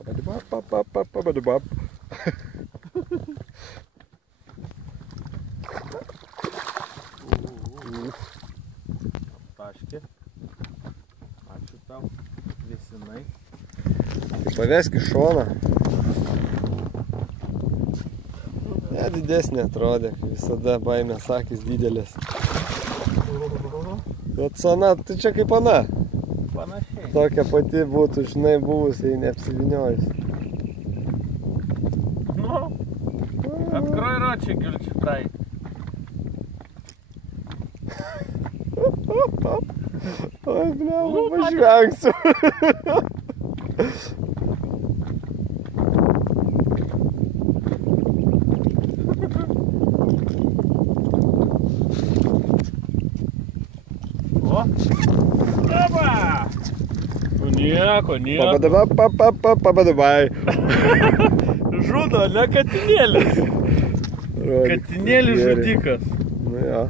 Pabadibab. Taškė. Ačiū tau. Vėsinai. Pavesk iš šoną. Ne, didesnė atrodė, visada baimės akis didelės. Bet sana, tai čia kaip ana. Panašiai. Tokia pati būtų, žinai, buvusiai neapsiviniojus. Nu, atkroji ročiai gilčitai. Oi, blema, pažvengsiu. O? Daba! Nu nieko. Pabadabai. Žudo, ne katinėlis. Katinėlis žudikas. Nu jo.